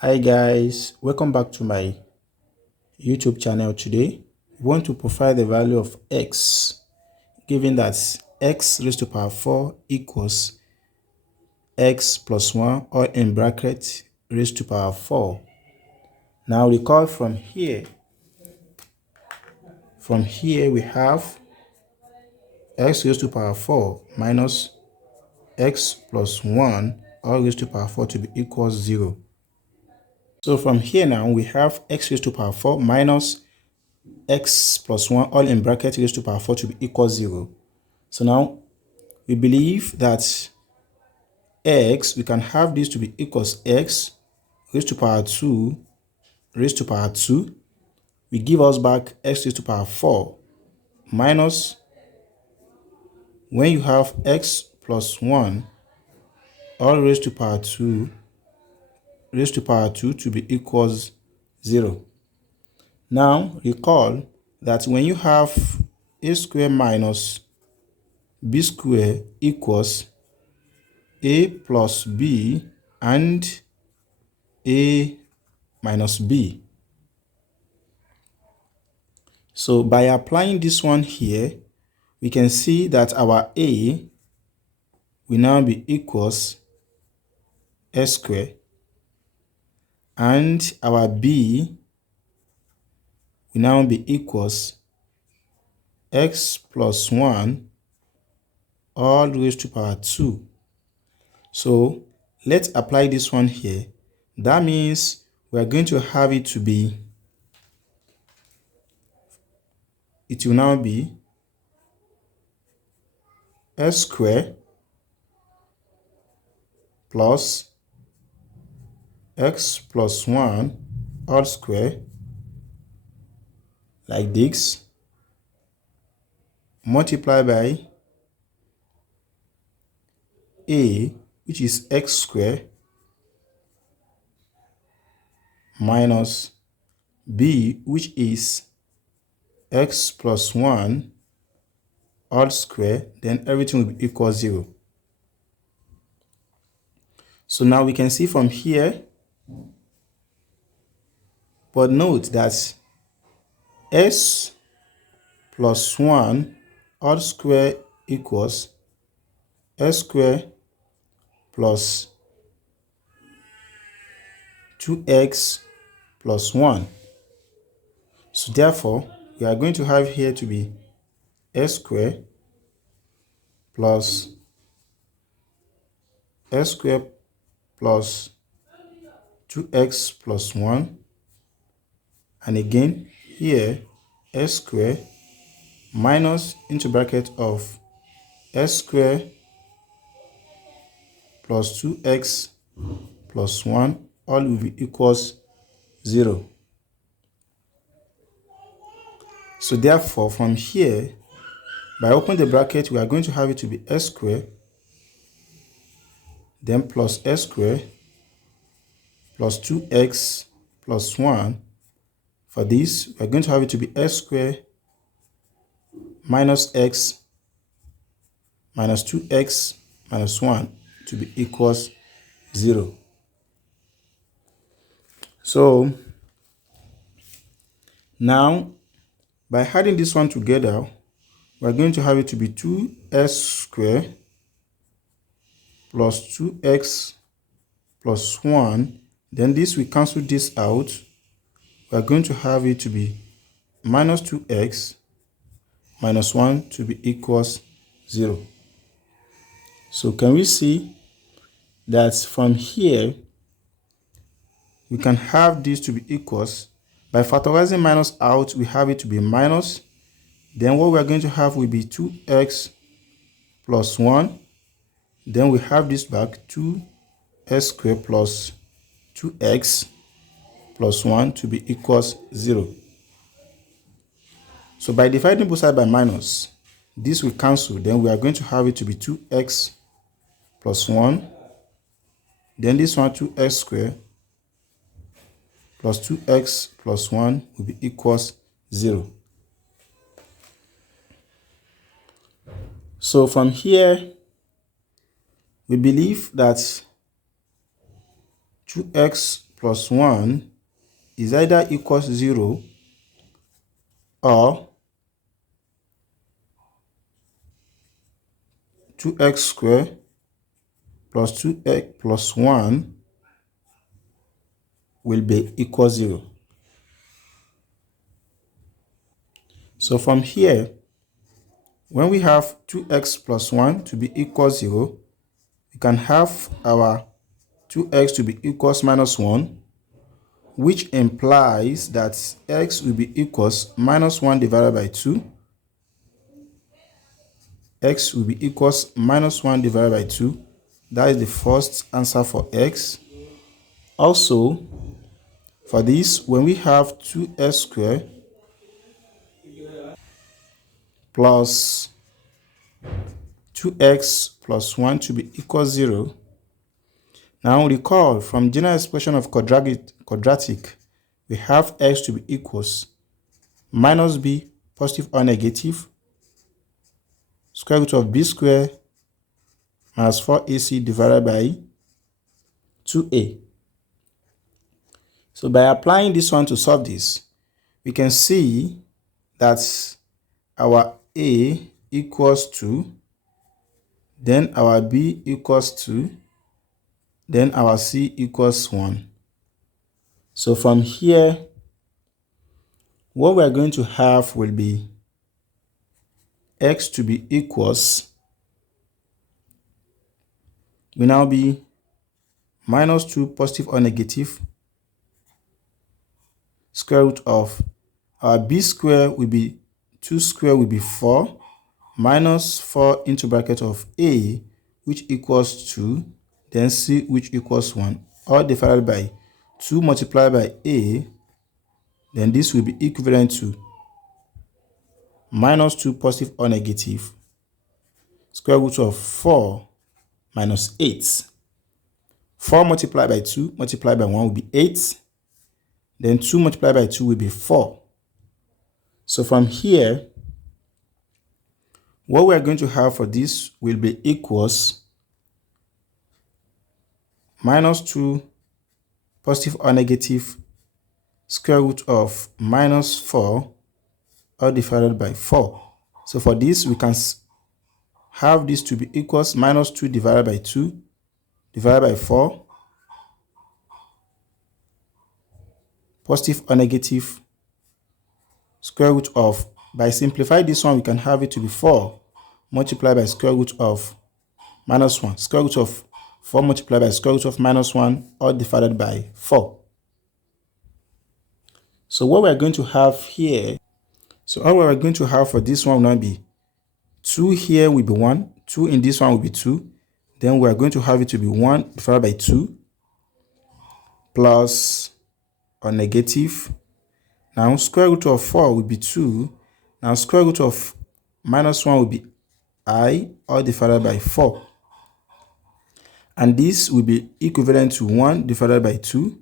Hi guys, welcome back to my YouTube channel. Today we want to provide the value of x, given that x raised to power 4 equals x plus 1, or in bracket raised to power 4. Now recall from here we have x raised to power 4 minus x plus 1 all raised to power 4 to be equals 0. So from here now we have x raised to power 4 minus x plus 1 all in bracket raised to power 4 to be equals 0. So now we believe that x, we can have this to be equals x raised to power 2 raised to power 2. We give us back x raised to power 4 minus, when you have x plus 1 all raised to power 2 raised to power 2 to be equals 0. Now recall that when you have a square minus b square equals a plus b and a minus b. So by applying this one here, we can see that our a will now be equals s square, and our b will now be equals x plus 1 all raised to power 2. So let's apply this one here. That means we are going to have it to be, it will now be s square plus x plus 1 all square, like this, multiplied by a, which is x square, minus b, which is x plus 1 all square, then everything will be equal 0. So now we can see from here, but note that s plus 1 all square equals s square plus 2x plus 1. So therefore, we are going to have here to be s square plus s square plus 2x plus 1, and again here s square minus into bracket of s square plus 2x plus 1 all will be equals 0. So therefore from here, by opening the bracket, we are going to have it to be s square, then plus s square plus 2x plus 1. For this, we are going to have it to be s square minus x minus 2x minus 1 to be equals 0. So now by adding this one together, we are going to have it to be 2s square plus 2x plus 1. Then this, we cancel this out. We are going to have it to be minus 2x minus 1 to be equals 0. So can we see that from here we can have this to be equals, by factorizing minus out, we have it to be minus. Then what we are going to have will be 2x plus 1. Then we have this back, 2s squared plus 2x plus 1 to be equals 0. So by dividing both sides by minus, this will cancel. Then we are going to have it to be 2x plus 1. Then this one, 2x squared plus 2x plus 1 will be equals 0. So from here, we believe that 2x plus 1 is either equals 0 or 2x squared plus 2x plus 1 will be equal 0. So from here, when we have 2x plus 1 to be equal 0, we can have our 2x to be equals minus 1, which implies that x will be equals minus 1 divided by 2. X will be equals minus 1 divided by 2. That is the first answer for x. Also, for this, when we have 2x squared plus 2x plus 1 to be equal 0, now recall from general expression of quadratic, we have x to be equals minus b, positive or negative, square root of b squared minus 4ac divided by 2a. So by applying this one to solve this, we can see that our a equals 2, then our b equals 2, then our c equals 1. So from here, what we are going to have will be x to be equals, will now be minus 2 positive or negative, square root of our b square will be 2 square will be 4, minus 4 into bracket of a, which equals 2, then c, which equals 1, all divided by 2 multiplied by a, then this will be equivalent to minus 2 positive or negative, square root of 4 minus 8. 4 multiplied by 2 multiplied by 1 will be 8. Then 2 multiplied by 2 will be 4. So from here, what we are going to have for this will be equals minus 2 positive or negative, square root of minus 4 all divided by 4. So for this, we can have this to be equals minus 2 divided by 2 divided by 4, positive or negative, square root of, by simplifying this one, we can have it to be 4 multiplied by square root of minus 1, square root of 4 multiplied by square root of minus 1, all divided by 4. So what we're going to have here, so all we're going to have for this one will not be 2 here will be 1, 2 in this one will be 2, then we are going to have it to be 1 divided by 2 plus or negative. Now square root of 4 will be 2. Now square root of minus 1 will be I, all divided by 4. And this will be equivalent to 1 divided by 2,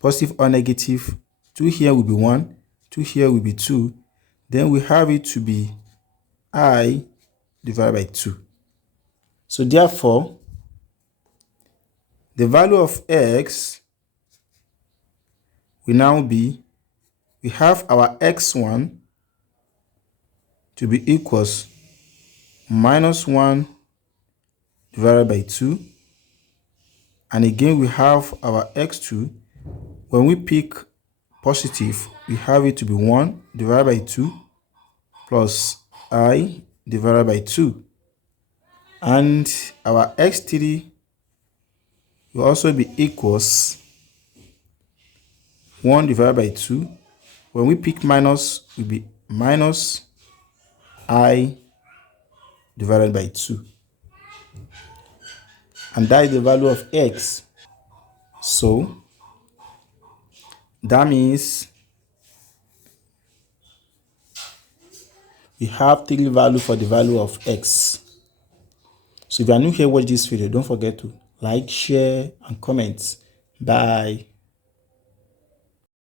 positive or negative. 2 here will be 1, 2 here will be 2. Then we have it to be I divided by 2. So therefore, the value of x will now be, we have our x1 to be equals minus 1 divided by 2. And again, we have our x2. When we pick positive, we have it to be 1 divided by 2 plus I divided by 2. And our x3 will also be equals 1 divided by 2. When we pick minus, it will be minus I divided by 2. And that is the value of x. So that means we have 3 values for the value of x. So if you are new here, watch this video. Don't forget to like, share, and comment. Bye.